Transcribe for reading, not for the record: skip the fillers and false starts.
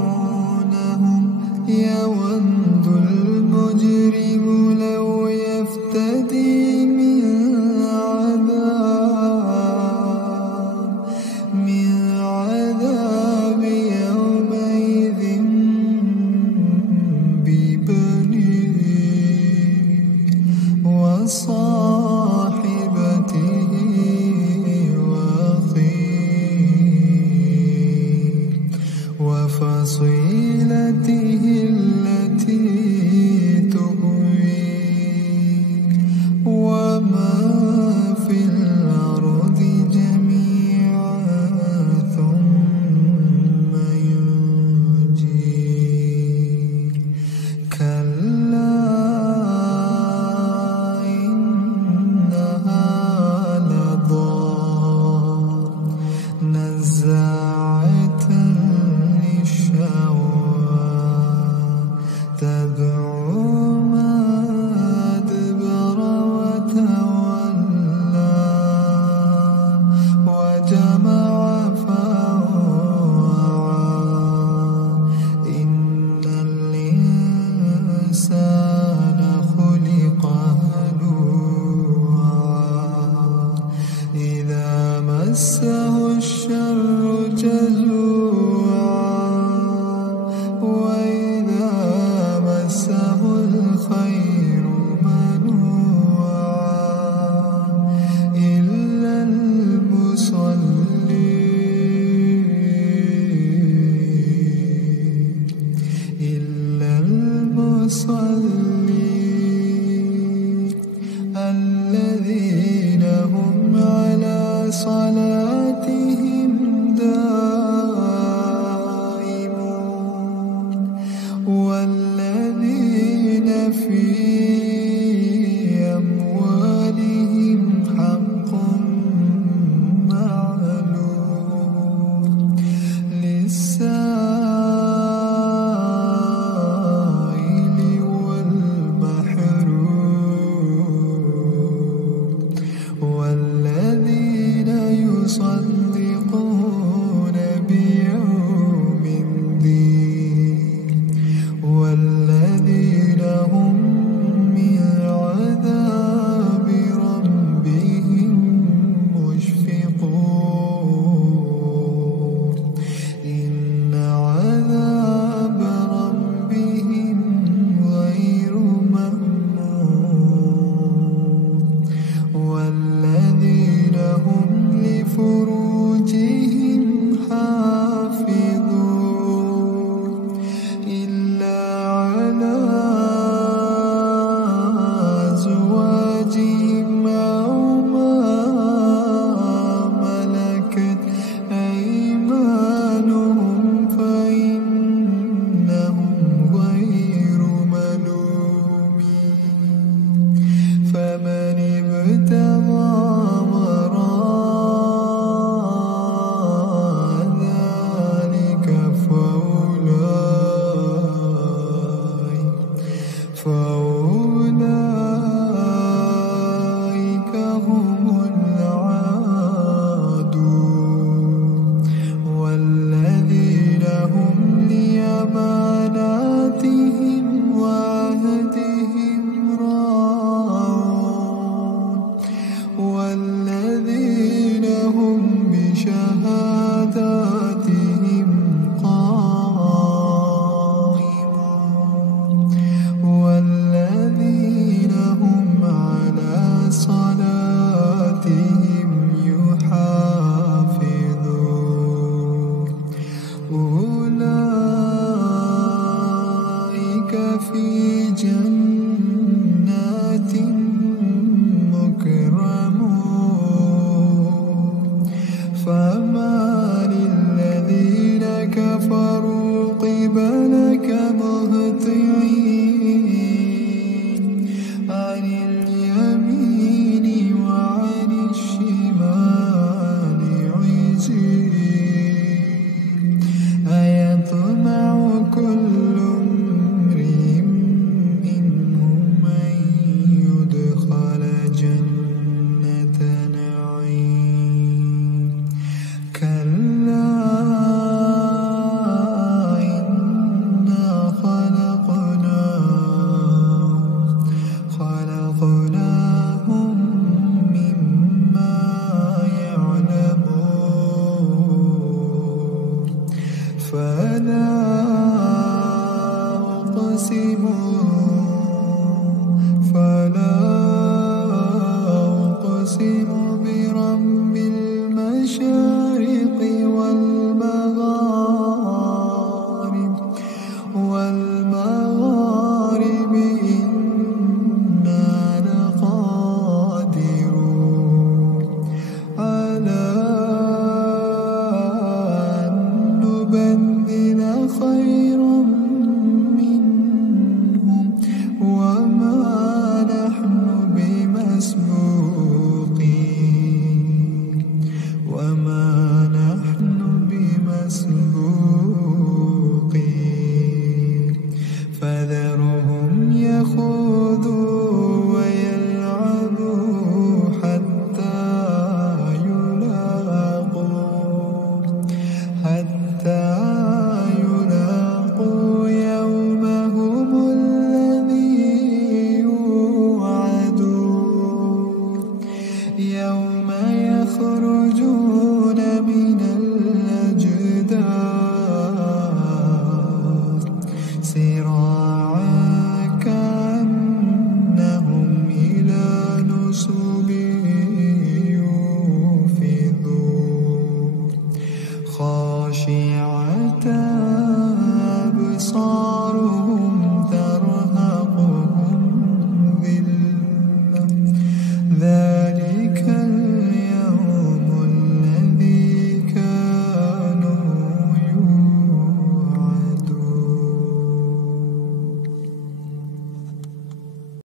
يبصرونهم يود المجرم لو يفتدي من عذاب يومئذ ببنيه وصاحبته وأخيه وفصيلته التي تؤويه ومن في الأرض جميعا ثم ينجيه كلا إنها لظى نزاعة للشوى تدعو من أدبر وتولى وجمع فأوعى إن الإنسان خلق هلوعا إذا مسه الشر جزوعا وإذا مسه الخير منوعا إلا المصلين الذين هم على صلاتهم دائمون والذين في أموالهم حق معلوم للسائل والمحروم والذين يصدقون بيوم الدين والذين هم من عذاب ربهم مشفقون إن عذاب ربهم غير مأمون والذين هم لفروجهم حافظون إلا على أزواجهم أو ما ملكت أيمانهم فإنهم غير ملومين فمن ابتغى وراء ذلك فأولئك هم العادون والذين هم لأماناتهم وعهدهم راعون والذين هم بشهاداتهم قائمون والذين هم على صلاتهم يحافظون أولئك في جنات مكرمون فما لله أقسم برب المشارق والمغارب إنا لقادرون على أن نبدل خيرا منهم وما نحن بمسبوقين فذرهم يخوضوا ويلعبوا حتى يلاقوا يومهم الذي يوعدون يوم يخرجون من الأجداث